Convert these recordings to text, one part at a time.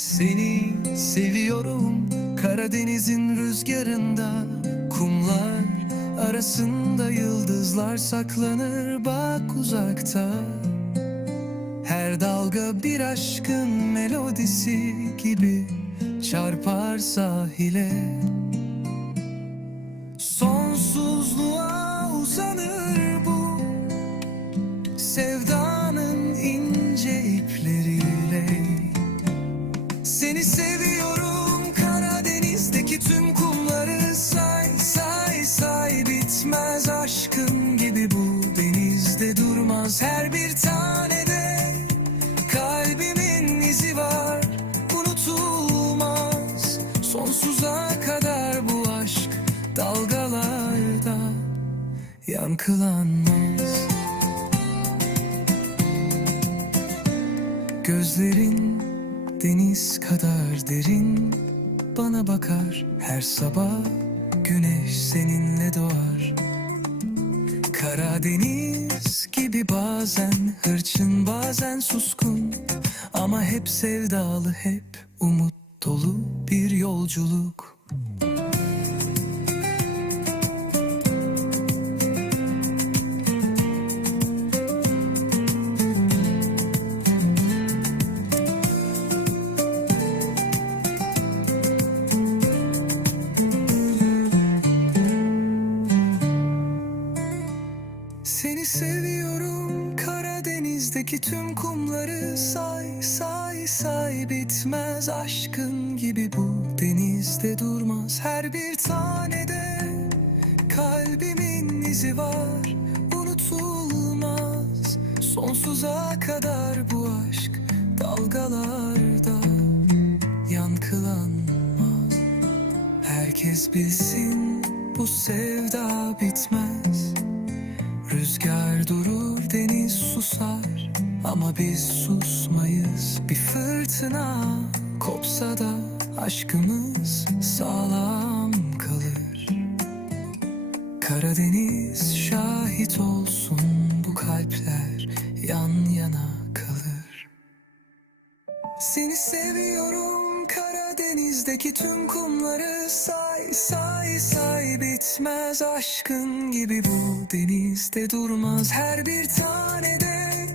Seni seviyorum Karadeniz'in rüzgarında Kumlar arasında yıldızlar saklanır bak uzakta. Her dalga bir aşkın melodisi gibi Çarpar sahile yankılanmaz. Gözlerin deniz kadar derin. Bana bakar her sabah Güneş seninle doğar. Karadeniz gibi bazen hırçın bazen suskun. Ama hep sevdalı hep umut dolu bir yolculuk Seni seviyorum Karadeniz'deki tüm kumları say say say. Bitmez aşkın gibi bu denizde durmaz. Her bir tanede kalbimin izi var. Unutulmaz. Sonsuza kadar bu aşk dalgalarda yankılanmaz. Herkes bilsin bu sevda bitmez durur, deniz susar. Ama biz susmayız. Bir fırtına kopsa da Aşkımız sağlam kalır. Karadeniz şahit olsun Bu kalpler yan yana kalır. Seni seviyorum Karadeniz'deki tüm kumları say say say. Bitmez aşkın gibi bu denizde durmaz her bir tanede.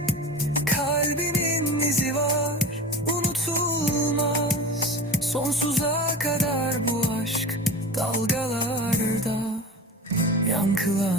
Kalbimin izi var unutulmaz. Sonsuza kadar bu aşk dalgalarda yankılanmaz